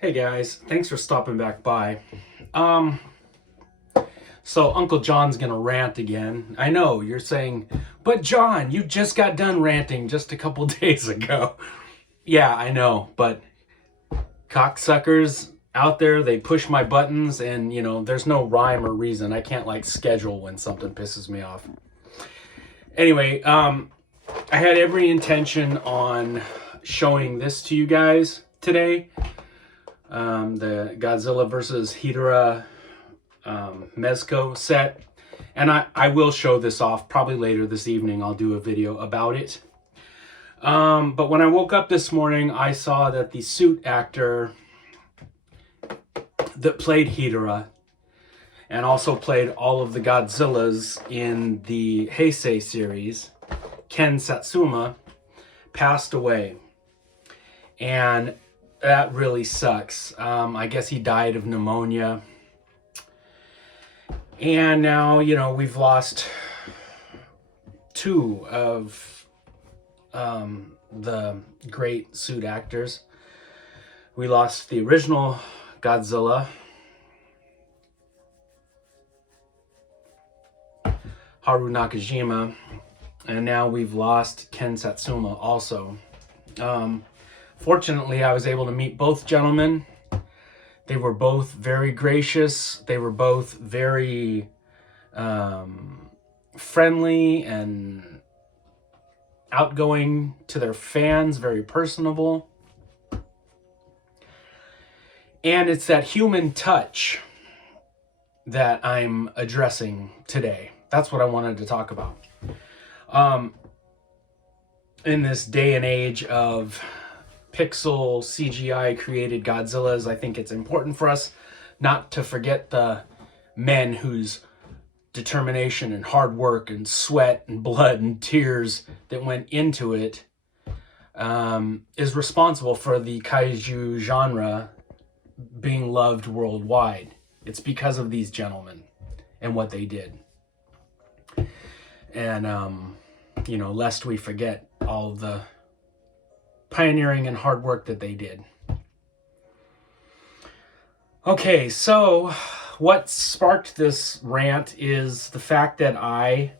Hey guys, thanks for stopping back by. Um, so Uncle John's gonna rant again. I know, you're saying, but John, you just got done ranting just a couple days ago. Yeah, I know, but cocksuckers out there, they push my buttons and, there's no rhyme or reason. I can't, schedule when something pisses me off. Anyway, I had every intention on showing this to you guys today. The Godzilla versus Hedorah Mezco set. And I will show this off probably later this evening. I'll do a video about it. But when I woke up this morning, I saw that the suit actor that played Hedorah and also played all of the Godzillas in the Heisei series, Ken Satsuma, passed away. And that really sucks. I guess he died of pneumonia. And now, we've lost two of the great suit actors. We lost the original Godzilla, Haru Nakajima, and now we've lost Ken Satsuma also. Fortunately, I was able to meet both gentlemen. They were both very gracious. They were both very friendly and outgoing to their fans, very personable. And it's that human touch that I'm addressing today. That's what I wanted to talk about. In this day and age of pixel CGI created Godzillas, I think it's important for us not to forget the men whose determination and hard work and sweat and blood and tears that went into it is responsible for the kaiju genre being loved worldwide. It's because of these gentlemen and what they did. And, lest we forget all the pioneering and hard work that they did. Okay, so what sparked this rant is the fact that I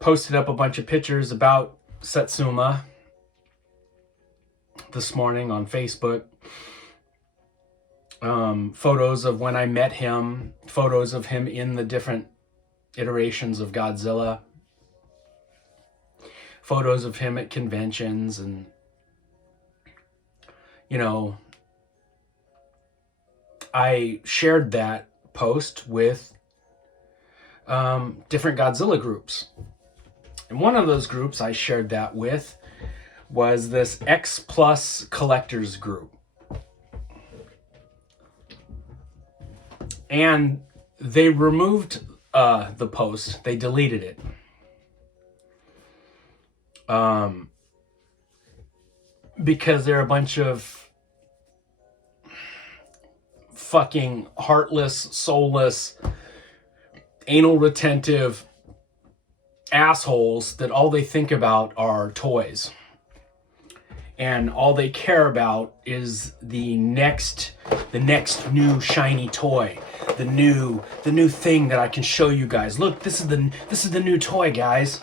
posted up a bunch of pictures about Satsuma this morning on Facebook. Photos of when I met him, photos of him in the different iterations of Godzilla, photos of him at conventions, and I shared that post with different Godzilla groups. And one of those groups I shared that with was this X Plus collectors group. And they removed the post. They deleted it. Because they're a bunch of fucking heartless, soulless, anal retentive assholes that all they think about are toys. And all they care about is the next new shiny toy, the new thing that I can show you guys. Look, this is the new toy, guys.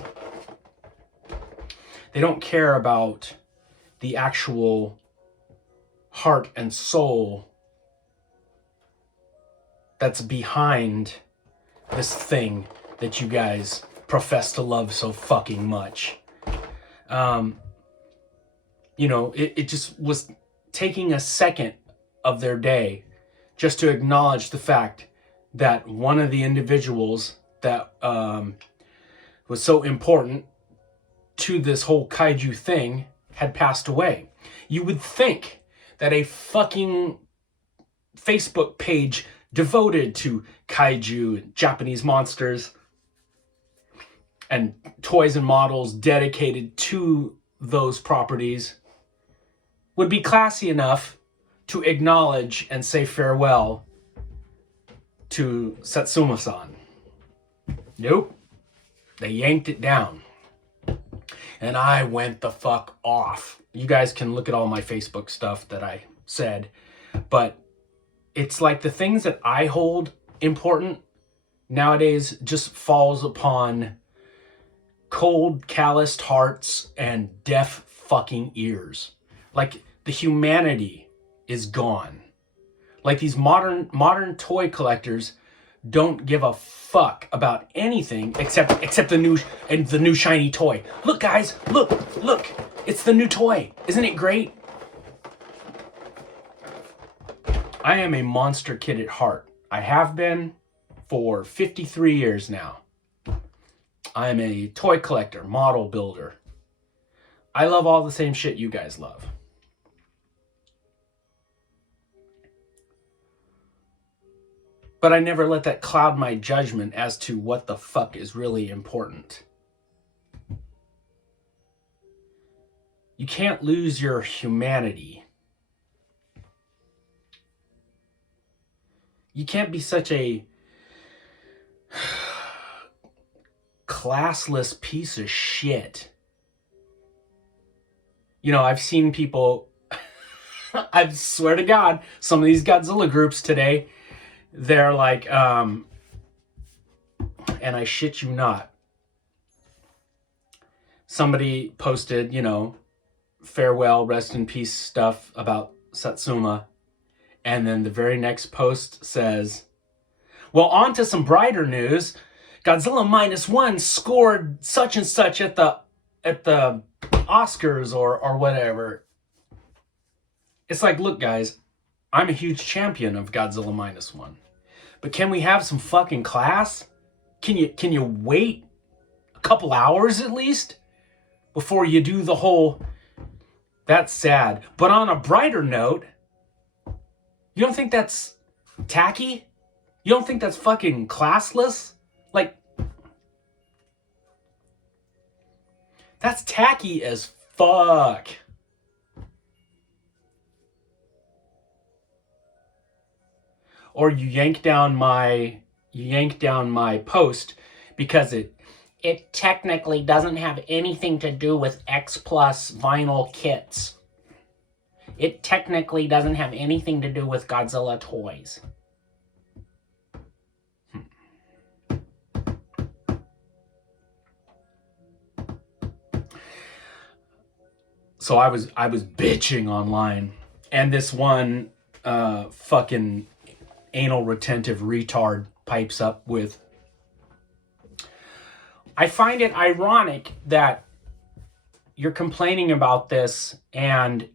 They don't care about the actual heart and soul that's behind this thing that you guys profess to love so fucking much. It just was taking a second of their day just to acknowledge the fact that one of the individuals that was so important to this whole kaiju thing had passed away. You would think that a fucking Facebook page devoted to kaiju and Japanese monsters and toys and models dedicated to those properties would be classy enough to acknowledge and say farewell to Satsumasan. Nope. They yanked it down. And I went the fuck off. You guys can look at all my Facebook stuff that I said, but it's like the things that I hold important nowadays just falls upon cold, calloused hearts and deaf fucking ears. Like the humanity is gone. Like these modern toy collectors don't give a fuck about anything except the new shiny toy. Look, guys, look, it's the new toy. Isn't it great? I am a monster kid at heart. I have been for 53 years now. I am a toy collector, model builder. I love all the same shit you guys love. But I never let that cloud my judgment as to what the fuck is really important. You can't lose your humanity. You can't be such a classless piece of shit. You know, I've seen people, I swear to God, some of these Godzilla groups today, they're like, and I shit you not, somebody posted, you know, farewell, rest in peace stuff about Satsuma. And then the very next post says, well, on to some brighter news. Godzilla -1 scored such and such at the Oscars or whatever. It's like, look, guys, I'm a huge champion of Godzilla -1. But can we have some fucking class? Can you wait a couple hours at least before you do the whole... That's sad. But on a brighter note, you don't think that's tacky? You don't think that's fucking classless? Like, that's tacky as fuck. Or you yank down my post because it technically doesn't have anything to do with X Plus vinyl kits. It technically doesn't have anything to do with Godzilla toys. So I was bitching online, and this one fucking anal retentive retard pipes up with, I find it ironic that you're complaining about this and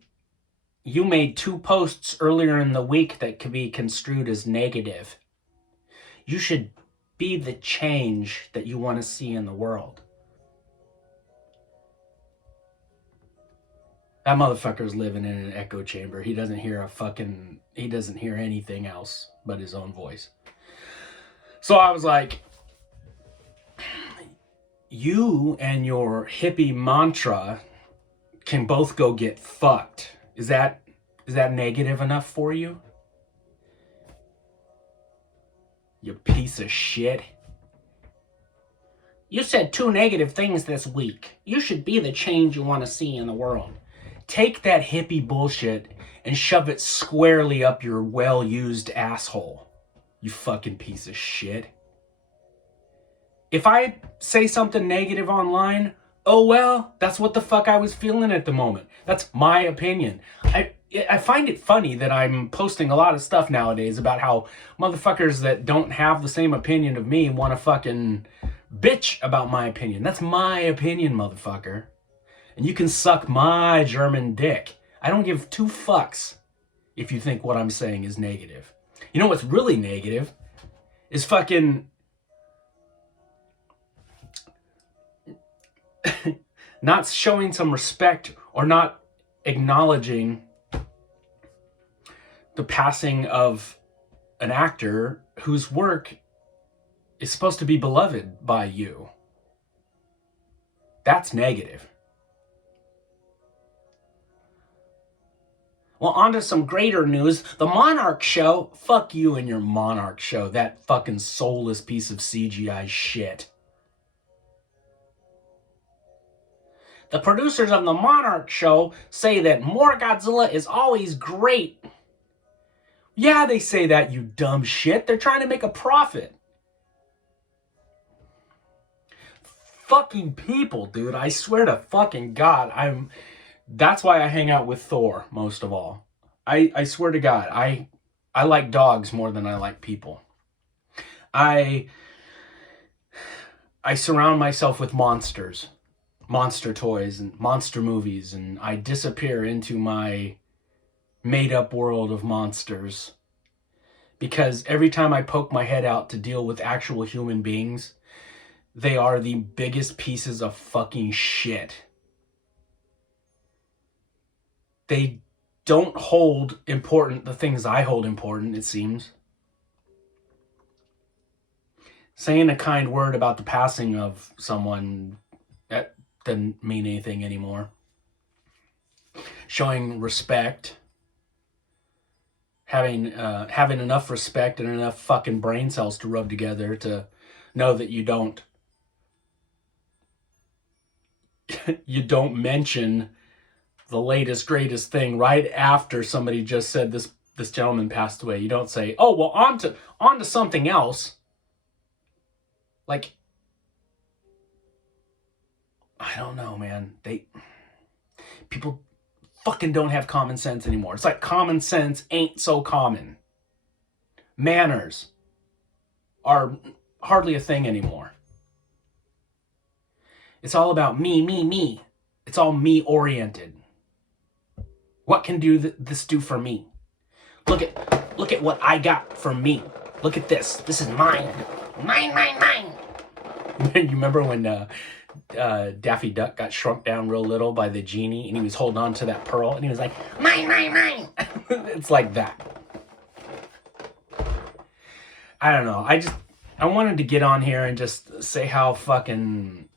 you made 2 posts earlier in the week that could be construed as negative. You should be the change that you want to see in the world. That motherfucker's living in an echo chamber. He doesn't hear anything else but his own voice. So I was like, you and your hippie mantra can both go get fucked. Is that negative enough for you? You piece of shit. You said 2 negative things this week. You should be the change you want to see in the world. Take that hippie bullshit and shove it squarely up your well-used asshole. You fucking piece of shit. If I say something negative online, oh well, that's what the fuck I was feeling at the moment. That's my opinion. I find it funny that I'm posting a lot of stuff nowadays about how motherfuckers that don't have the same opinion of me want to fucking bitch about my opinion. That's my opinion, motherfucker. And you can suck my German dick. I don't give 2 fucks if you think what I'm saying is negative. You know what's really negative is fucking not showing some respect or not acknowledging the passing of an actor whose work is supposed to be beloved by you. That's negative. Well, on to some greater news. The Monarch show. Fuck you and your Monarch show. That fucking soulless piece of CGI shit. The producers of the Monarch show say that more Godzilla is always great. Yeah, they say that, you dumb shit. They're trying to make a profit. Fucking people, dude. I swear to fucking God. That's why I hang out with Thor most of all. I swear to God. I like dogs more than I like people. I surround myself with monsters. Monster toys and monster movies, and I disappear into my made-up world of monsters. Because every time I poke my head out to deal with actual human beings, they are the biggest pieces of fucking shit. They don't hold important the things I hold important, it seems. Saying a kind word about the passing of someone, that doesn't mean anything anymore. Showing respect, having enough respect and enough fucking brain cells to rub together to know that you don't mention the latest greatest thing right after somebody just said this gentleman passed away. You don't say, oh well, on to something else. Like, I don't know, man. People fucking don't have common sense anymore. It's like common sense ain't so common. Manners are hardly a thing anymore. It's all about me. It's all me oriented. What can this do for me? Look at what I got for me. Look at this. This is mine. Mine. You remember when Daffy Duck got shrunk down real little by the genie, and he was holding on to that pearl, and he was like, mine. It's like that. I don't know. I wanted to get on here and just say how fucking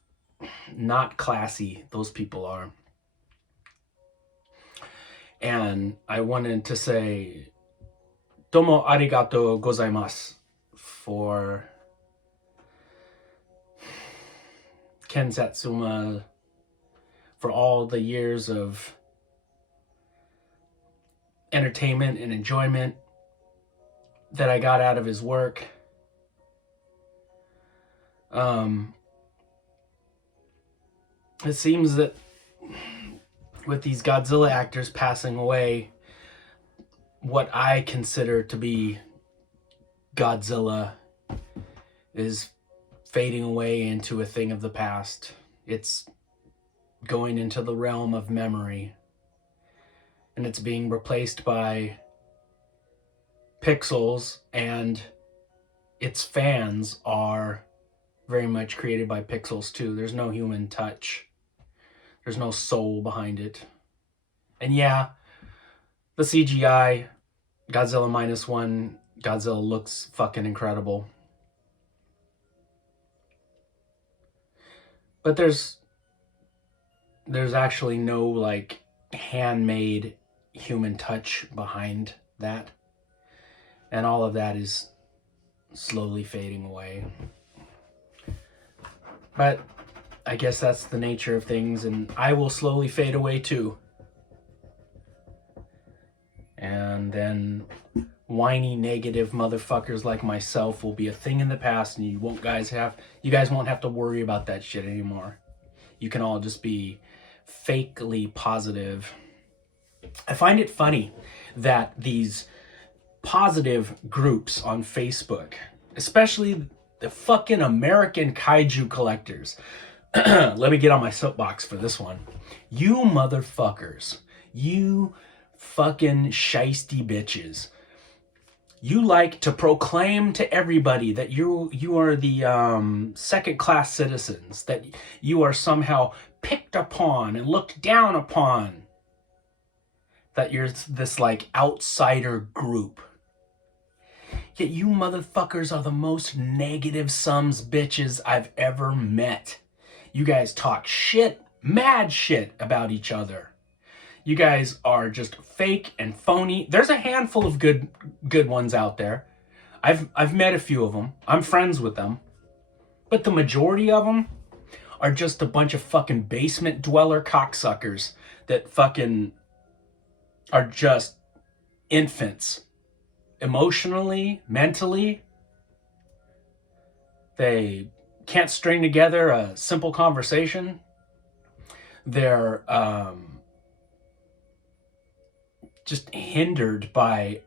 not classy those people are. And I wanted to say, domo arigato gozaimasu for Ken Satsuma, for all the years of entertainment and enjoyment that I got out of his work. It seems that with these Godzilla actors passing away, what I consider to be Godzilla is fading away into a thing of the past. It's going into the realm of memory, and it's being replaced by pixels, and its fans are very much created by pixels too. There's no human touch. There's no soul behind it. And yeah, the CGI Godzilla -1 Godzilla looks fucking incredible. But there's actually no like handmade human touch behind that. And all of that is slowly fading away. But I guess that's the nature of things, and I will slowly fade away too. And then whiny, negative motherfuckers like myself will be a thing in the past, and you guys won't have to worry about that shit anymore. You can all just be fakely positive. I find it funny that these positive groups on Facebook, especially the fucking American kaiju collectors. Let me get on my soapbox for this one. You motherfuckers, you fucking shiesty bitches. You like to proclaim to everybody that you are the second-class citizens, that you are somehow picked upon and looked down upon, that you're this like outsider group. Yet you motherfuckers are the most negative sums bitches I've ever met. You guys talk shit, mad shit about each other. You guys are just fake and phony. There's a handful of good ones out there. I've met a few of them. I'm friends with them. But the majority of them are just a bunch of fucking basement dweller cocksuckers that fucking are just infants. Emotionally, mentally, they can't string together a simple conversation. They're just hindered by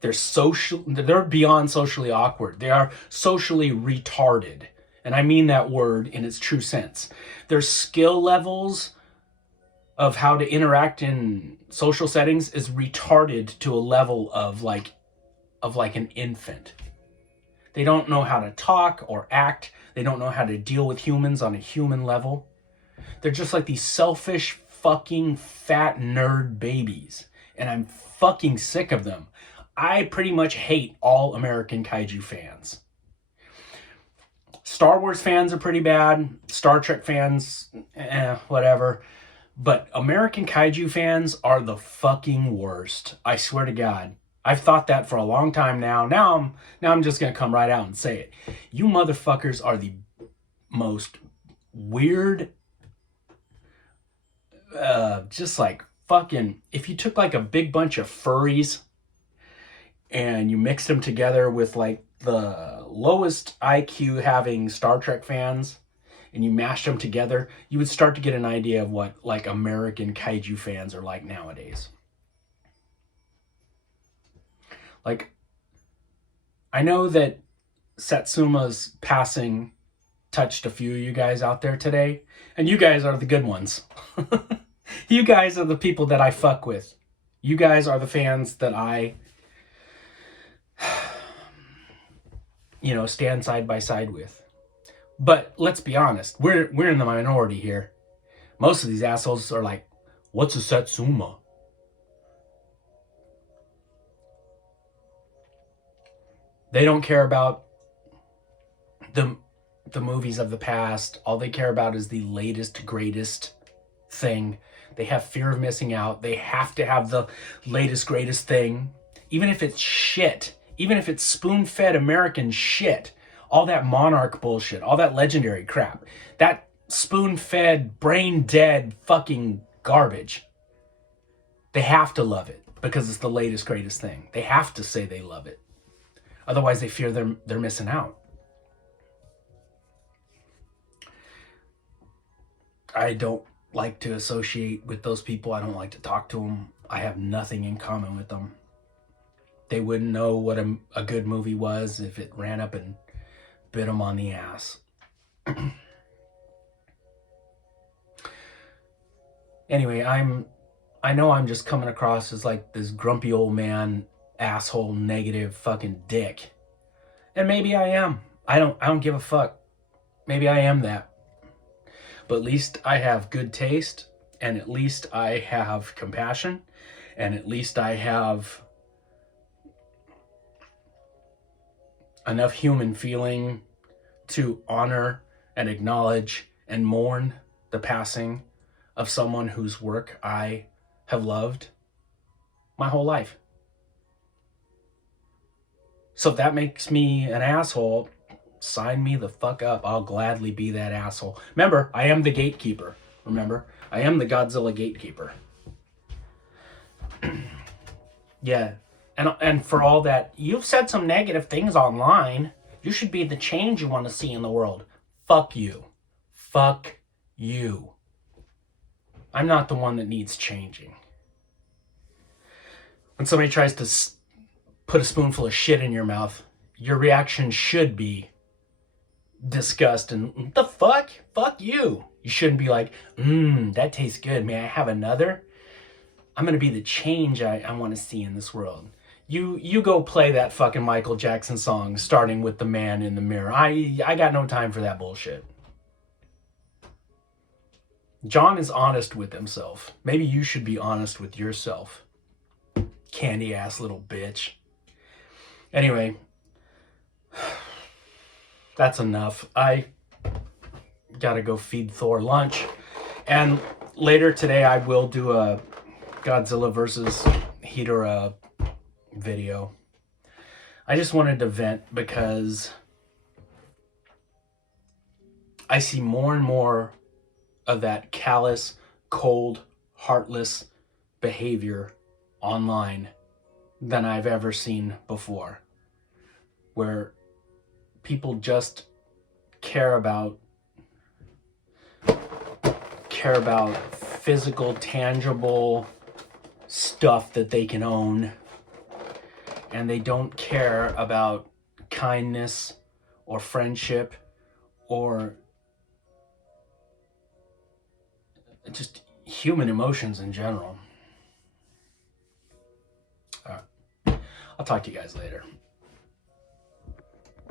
they're beyond socially awkward. They are socially retarded. And I mean that word in its true sense. Their skill levels of how to interact in social settings is retarded to a level of like an infant. They don't know how to talk or act. They don't know how to deal with humans on a human level. They're just like these selfish fucking fat nerd babies. And I'm fucking sick of them. I pretty much hate all American kaiju fans. Star Wars fans are pretty bad. Star Trek fans, whatever. But American kaiju fans are the fucking worst. I swear to God. I've thought that for a long time now. Now I'm just going to come right out and say it. You motherfuckers are the most weird, just like fucking, if you took like a big bunch of furries and you mixed them together with like the lowest IQ having Star Trek fans and you mashed them together, you would start to get an idea of what like American kaiju fans are like nowadays. Like, I know that Satsuma's passing touched a few of you guys out there today, and you guys are the good ones. You guys are the people that I fuck with. You guys are the fans that I, stand side by side with. But let's be honest, we're in the minority here. Most of these assholes are like, what's a Satsuma? They don't care about the movies of the past. All they care about is the latest, greatest thing. They have fear of missing out. They have to have the latest, greatest thing. Even if it's shit. Even if it's spoon-fed American shit. All that Monarch bullshit. All that legendary crap. That spoon-fed, brain-dead fucking garbage. They have to love it because it's the latest, greatest thing. They have to say they love it. Otherwise, they fear they're missing out. I don't like to associate with those people. I don't like to talk to them. I have nothing in common with them. They wouldn't know what a good movie was if it ran up and bit them on the ass. Anyway, I know I'm just coming across as like this grumpy old man, asshole, negative fucking dick. And maybe I am. I don't give a fuck. Maybe I am that. But at least I have good taste, and at least I have compassion, and at least I have enough human feeling to honor and acknowledge and mourn the passing of someone whose work I have loved my whole life. So if that makes me an asshole, sign me the fuck up. I'll gladly be that asshole. Remember, I am the gatekeeper. Remember, I am the Godzilla gatekeeper. Yeah. And for all that, you've said some negative things online. You should be the change you want to see in the world. Fuck you. Fuck you. I'm not the one that needs changing. When somebody tries to put a spoonful of shit in your mouth, your reaction should be disgust and the fuck? Fuck you. You shouldn't be like, that tastes good. May I have another? I'm going to be the change I want to see in this world. You go play that fucking Michael Jackson song, starting with the man in the mirror. I got no time for that bullshit. John is honest with himself. Maybe you should be honest with yourself. Candy ass little bitch. Anyway, that's enough. I gotta go feed Thor lunch. And later today I will do a Godzilla versus Hedorah video. I just wanted to vent because I see more and more of that callous, cold, heartless behavior online than I've ever seen before, where people just care about physical, tangible stuff that they can own, and they don't care about kindness or friendship or just human emotions in general. All right. I'll talk to you guys later.